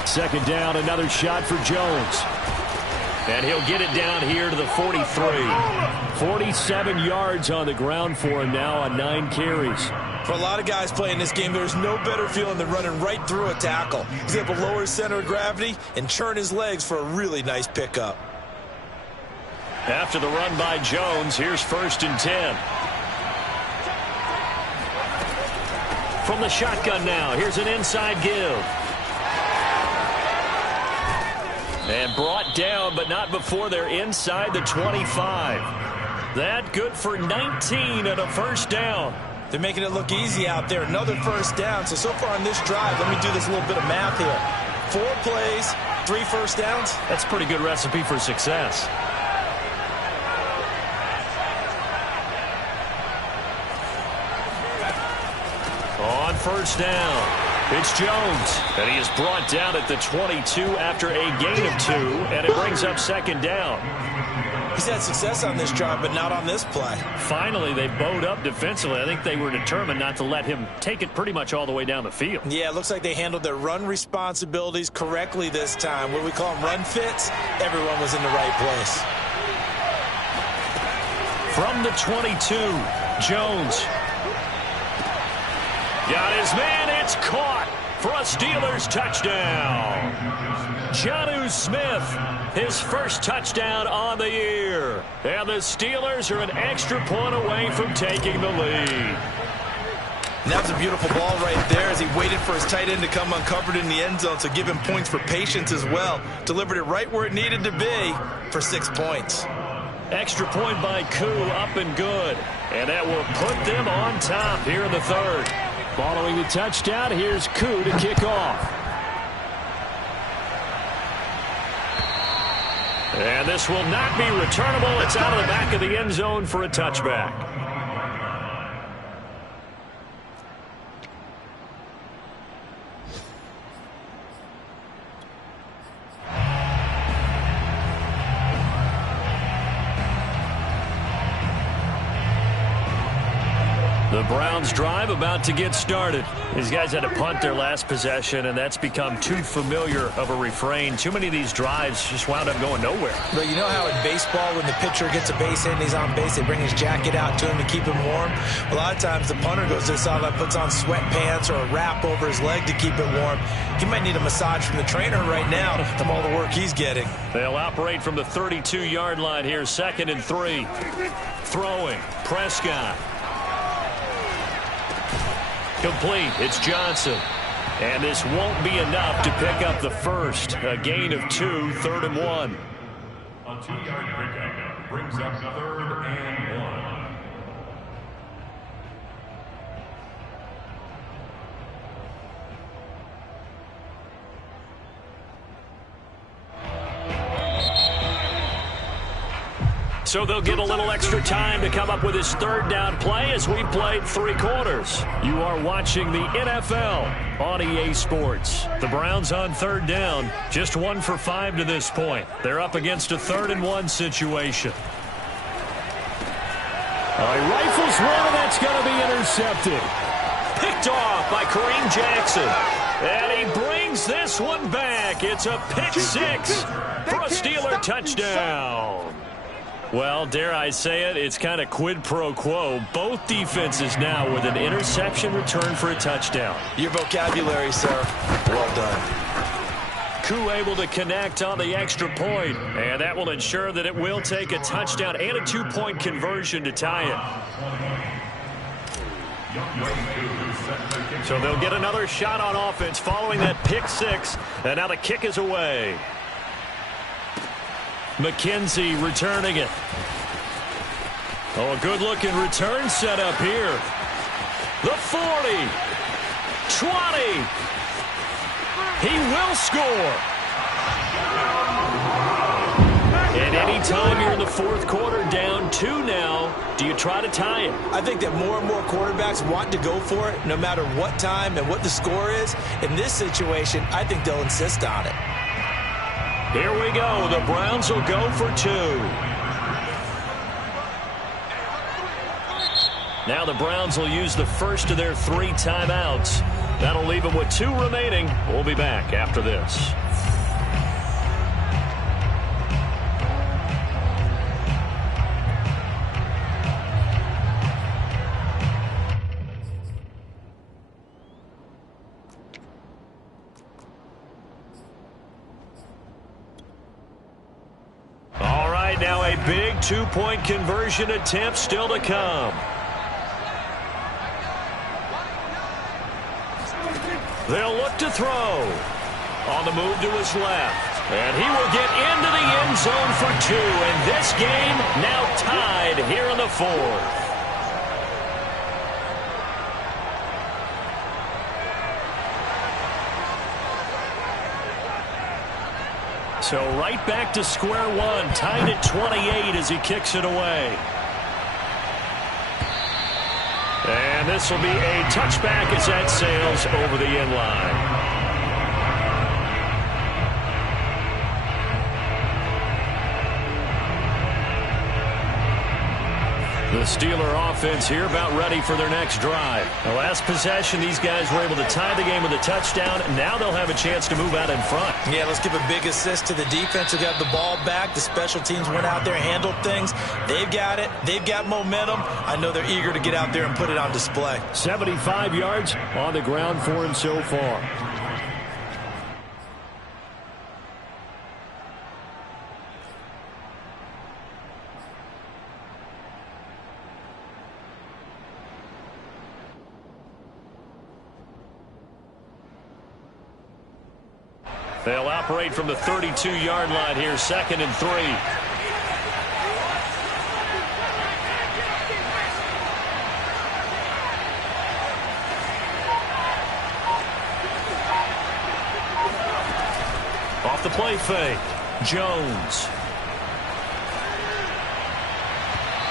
Second down, another shot for Jones. And he'll get it down here to the 43. 47 yards on the ground for him now on 9 carries. For a lot of guys playing this game, there's no better feeling than running right through a tackle. He's able to lower his center of gravity and churn his legs for a really nice pickup. After the run by Jones, here's 1st and 10. From the shotgun now, here's an inside give. And brought down, but not before they're inside the 25. That good for 19 and a 1st down. They're making it look easy out there. Another 1st down. So far on this drive, let me do this little bit of math here. 4 plays, 3 1st downs. That's a pretty good recipe for success. On 1st down, it's Jones. And he is brought down at the 22 after a gain of 2, and it brings up 2nd down. He's had success on this drive, but not on this play. Finally, they bowed up defensively. I think they were determined not to let him take it pretty much all the way down the field. Yeah, it looks like they handled their run responsibilities correctly this time. What we call them run fits, everyone was in the right place. From the 22, Jones. Got his man, it's caught for a Steelers touchdown. Jonnu Smith, his 1st touchdown on the year. And the Steelers are an extra point away from taking the lead. And that was a beautiful ball right there as he waited for his tight end to come uncovered in the end zone, so give him points for patience as well. Delivered it right where it needed to be for 6 points. Extra point by Koo, up and good. And that will put them on top here in the 3rd. Following the touchdown, here's Koo to kick off. And this will not be returnable. It's out of the back of the end zone for a touchback. The Browns drive about to get started. These guys had to punt their last possession, and that's become too familiar of a refrain. Too many of these drives just wound up going nowhere. But you know how in baseball, when the pitcher gets a base hit and he's on base, they bring his jacket out to him to keep him warm? A lot of times the punter goes to the sideline, puts on sweatpants or a wrap over his leg to keep it warm. He might need a massage from the trainer right now from all the work he's getting. They'll operate from the 32-yard line here, 2nd and 3. Throwing, Prescott. Complete. It's Johnson. And this won't be enough to pick up the first. A gain of 2, 3rd and 1. A 2-yard pickup brings up 3rd and 1. So they'll get a little extra time to come up with his 3rd down play as we played 3 quarters. You are watching the NFL on EA Sports. The Browns on 3rd down, just 1 for 5 to this point. They're up against a 3rd and 1 situation. Rifles one, and that's going to be intercepted. Picked off by Kareem Jackson. And he brings this one back. It's a pick 6 for a Steeler touchdown. Well, dare I say it, it's kind of quid pro quo. Both defenses now with an interception return for a touchdown. Your vocabulary, sir. Well done. Koo able to connect on the extra point, and that will ensure that it will take a touchdown and a 2-point conversion to tie it. So they'll get another shot on offense following that pick 6, and now the kick is away. McKenzie returning it. Oh, a good-looking return set up here. The 40. 20. He will score. And any time you're in the 4th quarter, down 2 now, do you try to tie it? I think that more and more quarterbacks want to go for it no matter what time and what the score is. In this situation, I think they'll insist on it. Here we go. The Browns will go for 2. Now the Browns will use the first of their 3 timeouts. That'll leave them with 2 remaining. We'll be back after this. Now a big 2-point conversion attempt still to come. They'll look to throw. On the move to his left. And he will get into the end zone for 2. And this game now tied here in the 4th. So right back to square one, tied at 28 as he kicks it away. And this will be a touchback as that sails over the end line. The Steeler offense here about ready for their next drive. The last possession, these guys were able to tie the game with a touchdown. Now they'll have a chance to move out in front. Yeah, let's give a big assist to the defense who got the ball back. The special teams went out there and handled things. They've got it. They've got momentum. I know they're eager to get out there and put it on display. 75 yards on the ground for him so far. They'll operate from the 32-yard line here, 2nd and 3. Off the play fake, Jones.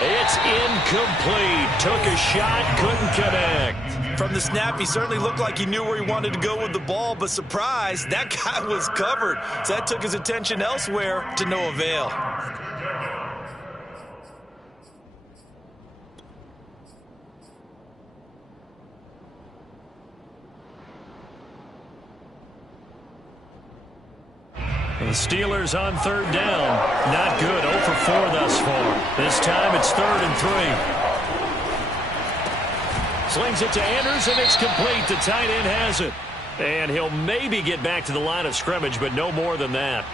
It's incomplete. Took a shot, couldn't connect. From the snap, he certainly looked like he knew where he wanted to go with the ball, but surprise, that guy was covered. So that took his attention elsewhere to no avail. The Steelers on third down. Not good. 0 for 4 thus far. This time it's 3rd and 3. Slings it to Anders, and it's complete. The tight end has it. And he'll maybe get back to the line of scrimmage, but no more than that.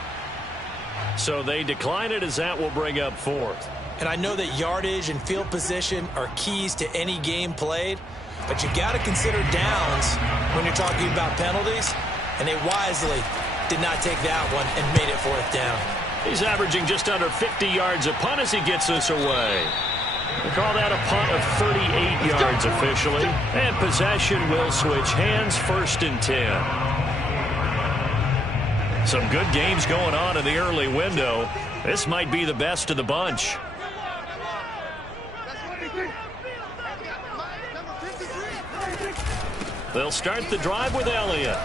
So they decline it, as that will bring up 4th. And I know that yardage and field position are keys to any game played, but you got to consider downs when you're talking about penalties, and they wisely did not take that one and made it 4th down. He's averaging just under 50 yards a punt as he gets this away. We call that a punt of 38 yards officially. And possession will switch hands, 1st and 10. Some good games going on in the early window. This might be the best of the bunch. They'll start the drive with Elliott.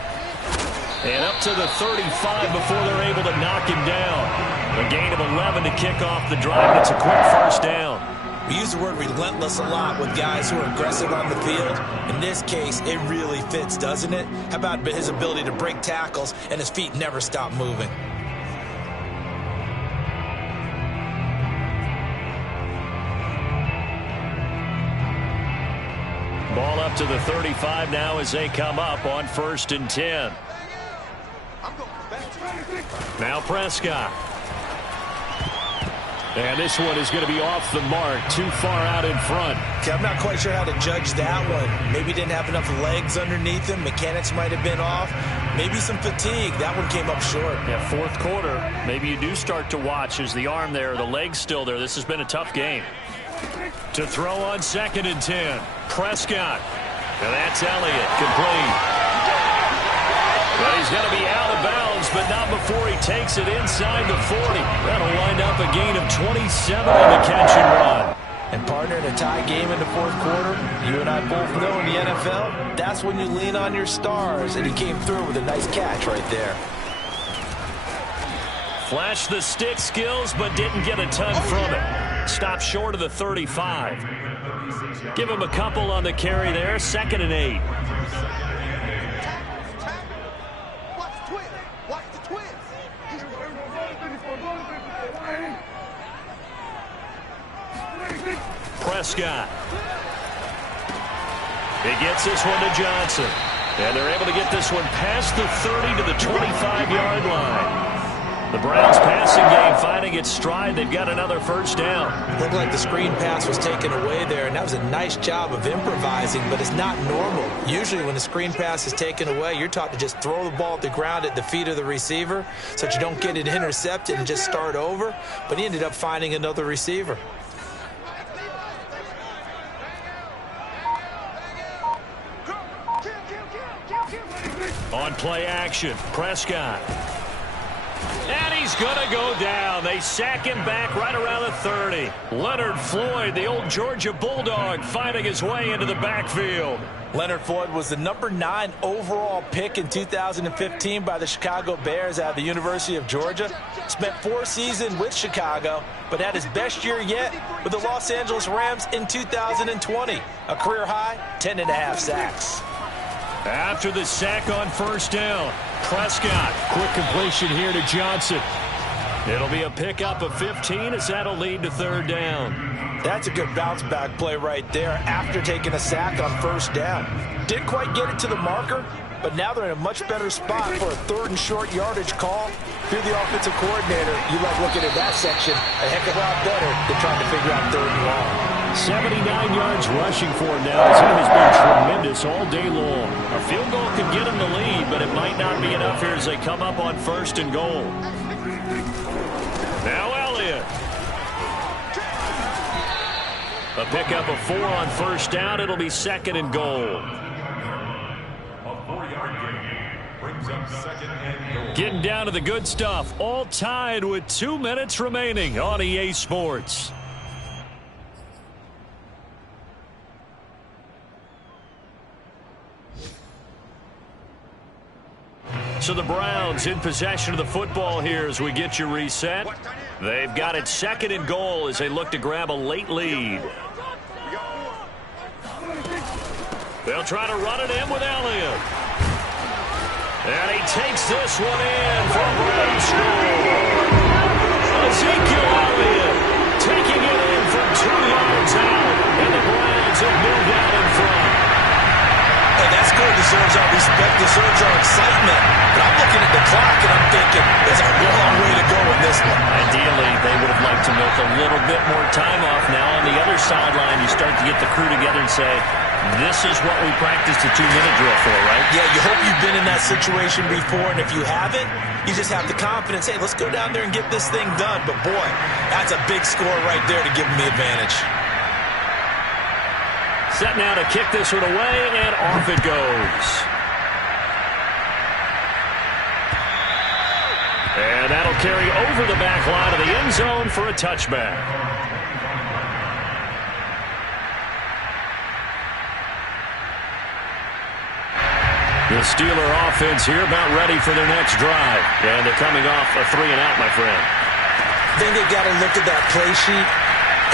And up to the 35 before they're able to knock him down. A gain of 11 to kick off the drive. It's a quick 1st down. We use the word relentless a lot with guys who are aggressive on the field. In this case, it really fits, doesn't it? How about his ability to break tackles and his feet never stop moving? Ball up to the 35 now as they come up on 1st and 10. Now Prescott. And this one is going to be off the mark, too far out in front. Okay, I'm not quite sure how to judge that one. Maybe didn't have enough legs underneath him. Mechanics might have been off. Maybe some fatigue. That one came up short. Yeah, 4th quarter. Maybe you do start to watch. Is the arm there, the leg's still there? This has been a tough game. To throw on 2nd and 10. Prescott. And that's Elliott, complete. Well, he's going to be out of bounds, but not before he takes it inside the 40. That'll wind up a gain of 27 on the catch and run. And partner, in a tie game in the 4th quarter, you and I both know in the NFL, that's when you lean on your stars, and he came through with a nice catch right there. Flashed the stick skills, but didn't get a ton from it. Stopped short of the 35. Give him a couple on the carry there. 2nd and 8. Prescott. He gets this one to Johnson. And they're able to get this one past the 30 to the 25-yard line. The Browns passing game finding its stride. They've got another 1st down. Looked like the screen pass was taken away there, and that was a nice job of improvising, but it's not normal. Usually when the screen pass is taken away, you're taught to just throw the ball at the ground at the feet of the receiver so that you don't get it intercepted and just start over. But he ended up finding another receiver. On play action, Prescott. And he's going to go down. They sack him back right around the 30. Leonard Floyd, the old Georgia Bulldog, finding his way into the backfield. Leonard Floyd was the number 9 overall pick in 2015 by the Chicago Bears out of the University of Georgia. Spent 4 seasons with Chicago, but had his best year yet with the Los Angeles Rams in 2020. A career high, 10.5 sacks. After the sack on 1st down, Prescott. Quick completion here to Johnson. It'll be a pickup of 15 as that'll lead to 3rd down. That's a good bounce-back play right there after taking a sack on 1st down. Didn't quite get it to the marker, but now they're in a much better spot for a 3rd and short yardage call. If you're the offensive coordinator, you like looking at that section a heck of a lot better than trying to figure out 3rd and long. 79 yards rushing for him now. His team has been tremendous all day long. A field goal could get him the lead, but it might not be enough here as they come up on 1st and goal. Now Elliott. A pickup of 4 on 1st down. It'll be 2nd and goal. A 4-yard gain brings up 2nd and goal. Getting down to the good stuff. All tied with 2 minutes remaining on EA Sports. So the Browns in possession of the football here as we get you reset. They've got it 2nd and goal as they look to grab a late lead. They'll try to run it in with Elliott. And he takes this one in for a Browns score. Ezekiel Elliott taking it in from 2 yards out. And the Browns have moved out in front. Hey, that score deserves our respect, deserves our excitement. But I'm looking at the clock and I'm thinking, there's a long way to go in this one. Ideally, they would have liked to milk a little bit more time off. Now on the other sideline, you start to get the crew together and say, this is what we practiced the 2-minute drill for, right? Yeah, you hope you've been in that situation before, and if you haven't, you just have the confidence, hey, let's go down there and get this thing done. But boy, that's a big score right there to give them the advantage. Set now to kick this one away, and off it goes. And that'll carry over the back line of the end zone for a touchback. The Steeler offense here about ready for their next drive. And they're coming off a 3-and-out, my friend. I think they've got to look at that play sheet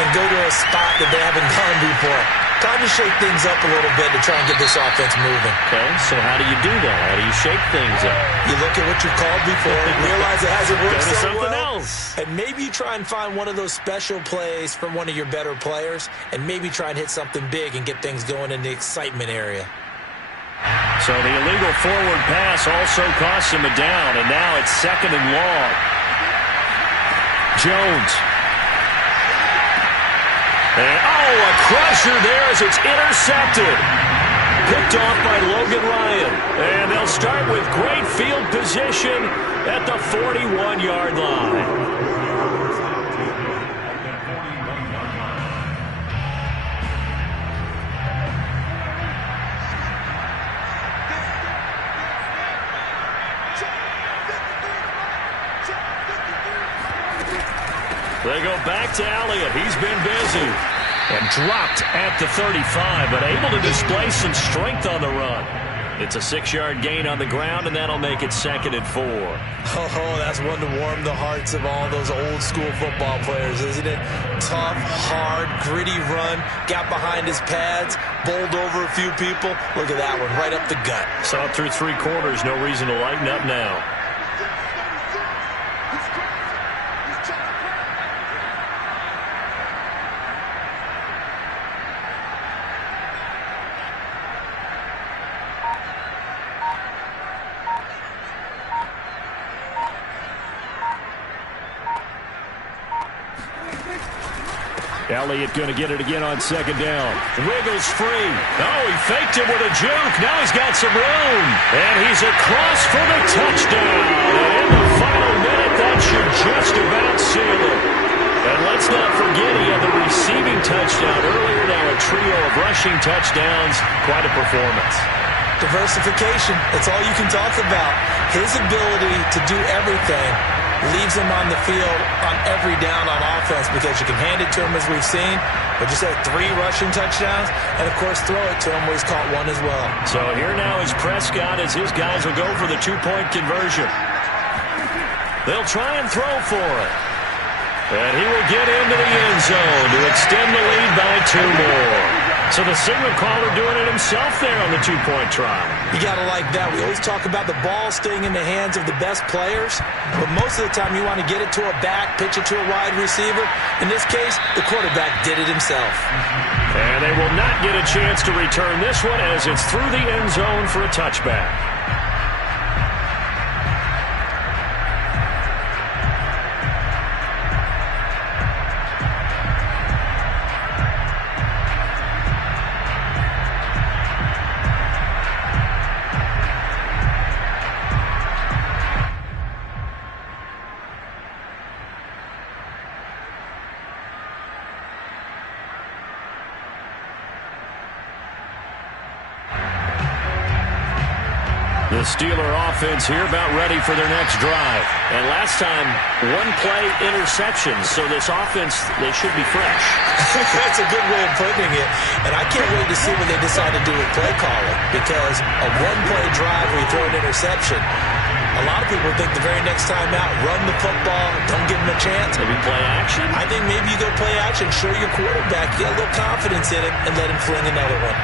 and go to a spot that they haven't gone before. Time to shake things up a little bit to try and get this offense moving. Okay, so how do you do that? How do you shake things up? You look at what you called before, realize it hasn't worked Go to so something well, else. and maybe you try and find one of those special plays from one of your better players, and maybe try and hit something big and get things going in the excitement area. So the illegal forward pass also costs him a down, and now it's 2nd and long. Jones. And, a crusher there as it's intercepted. Picked off by Logan Ryan. And they'll start with great field position at the 41-yard line. They go back to Elliott. He's been busy. And dropped at the 35, but able to display some strength on the run. It's a 6-yard gain on the ground, and that'll make it 2nd and 4. Oh, that's one to warm the hearts of all those old-school football players, isn't it? Tough, hard, gritty run. Got behind his pads, bowled over a few people. Look at that one, right up the gut. Saw it through 3 quarters. No reason to lighten up now. Elliott going to get it again on 2nd down. Wiggles free. Oh, he faked him with a juke. Now he's got some room. And he's across for the touchdown. And in the final minute, that should just about seal it. And let's not forget he had the receiving touchdown earlier. Now a trio of rushing touchdowns. Quite a performance. Diversification. That's all you can talk about. His ability to do everything leaves him on the field on every down on offense because you can hand it to him as we've seen, but just had 3 rushing touchdowns, and of course throw it to him where he's caught 1 as well. So here now is Prescott as his guys will go for the 2-point conversion. They'll try and throw for it. And he will get into the end zone to extend the lead by 2 more. So the signal caller doing it himself there on the 2-point try. You got to like that. We always talk about the ball staying in the hands of the best players, but most of the time you want to get it to a back, pitch it to a wide receiver. In this case, the quarterback did it himself. And they will not get a chance to return this one as it's through the end zone for a touchback. The Steeler offense here about ready for their next drive. And last time, 1-play interception. So this offense, they should be fresh. That's a good way of putting it. And I can't wait to see what they decide to do with play calling. Because a 1-play drive where you throw an interception, A lot of people think the very next time out, run the football, don't give him a chance. Maybe play action? I think maybe you go play action, show your quarterback, you got a little confidence in him, and let him fling another one.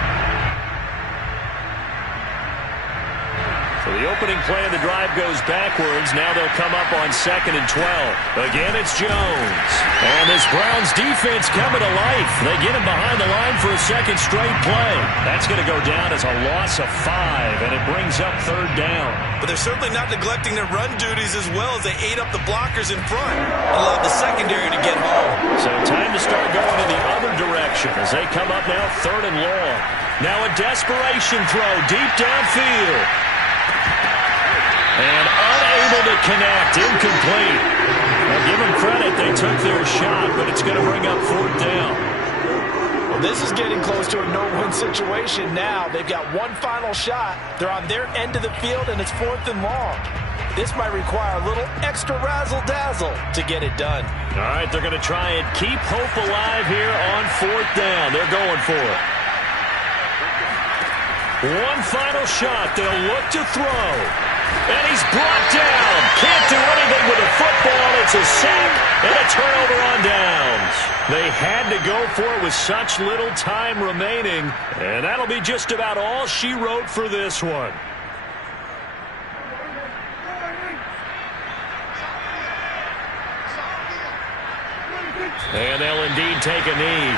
So the opening play of the drive goes backwards. Now they'll come up on 2nd and 12. Again, it's Jones. And this Browns defense coming to life. They get him behind the line for a second straight play. That's going to go down as a loss of 5, and it brings up 3rd down. But they're certainly not neglecting their run duties as well as they ate up the blockers in front and allowed the secondary to get home. So time to start going in the other direction as they come up now 3rd and long. Now a desperation throw deep downfield. And unable to connect, incomplete. Now give them credit, they took their shot, but it's going to bring up 4th down. Well, this is getting close to a no-win situation now. They've got one final shot. They're on their end of the field, and it's 4th and long. This might require a little extra razzle-dazzle to get it done. All right, they're going to try and keep hope alive here on 4th down. They're going for it. One final shot. They'll look to throw. And he's brought down. Can't do anything with the football. It's a sack and a turnover on downs. They had to go for it with such little time remaining. And that'll be just about all she wrote for this one. And they'll indeed take a knee.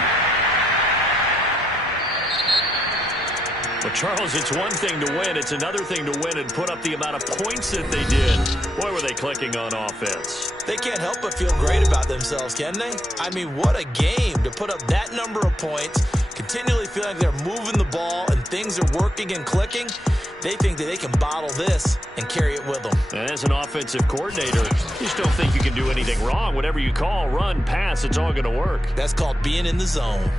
Well, Charles, it's one thing to win. It's another thing to win and put up the amount of points that they did. Boy, were they clicking on offense. They can't help but feel great about themselves, can they? I mean, what a game to put up that number of points, continually feeling like they're moving the ball and things are working and clicking. They think that they can bottle this and carry it with them. And as an offensive coordinator, you just don't think you can do anything wrong. Whatever you call, run, pass, it's all going to work. That's called being in the zone.